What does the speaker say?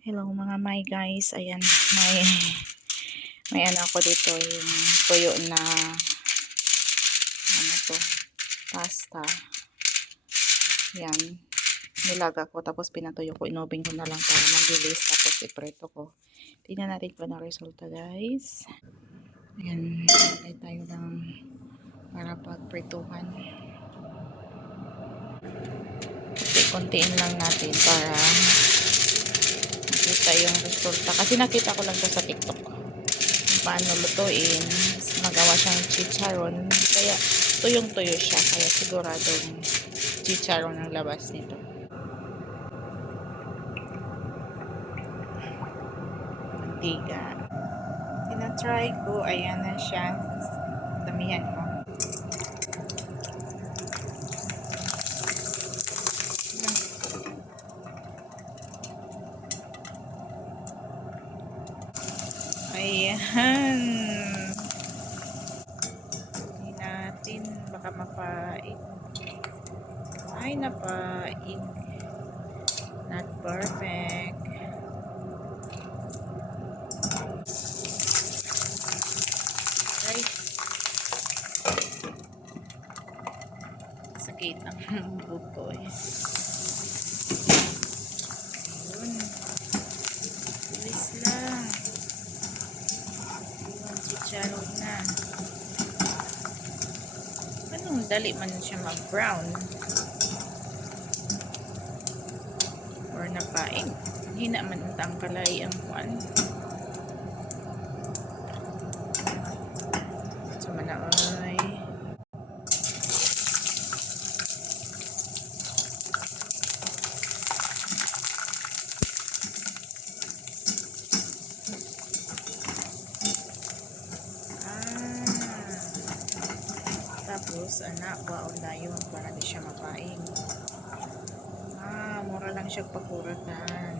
Hello mga my guys, ayan, may ano ako dito, yung tuyo na ano to, pasta. Yan, nilaga ko tapos pinatuyo ko, inubing ko na lang para mabilis, tapos ipreto ko. Tingnan natin kung ano resulta guys. Ayan, lagay tayo ng para pagprituhan. Kontiin lang natin para makita yung resulta, kasi nakita ko lang to sa TikTok kung paano lutuin, magawa siyang chicharon, kaya tuyong tuyo siya, kaya siguradong chicharon ang labas nito. Mantiga, tinatry ko, ayan na siya, damihan ko. Ayan, hindi natin baka mapaig. Ay, napaig, not perfect. Ay, sakit ang buko eh. Ayun, bilis lang. Yung chicharon na. Anong dali man siya mag-brown or napain. Hina man ang tangkalay ang kuan. So manaoy. Tapos anak baon dayon para di siya mapain. Mura lang siya pakuratan.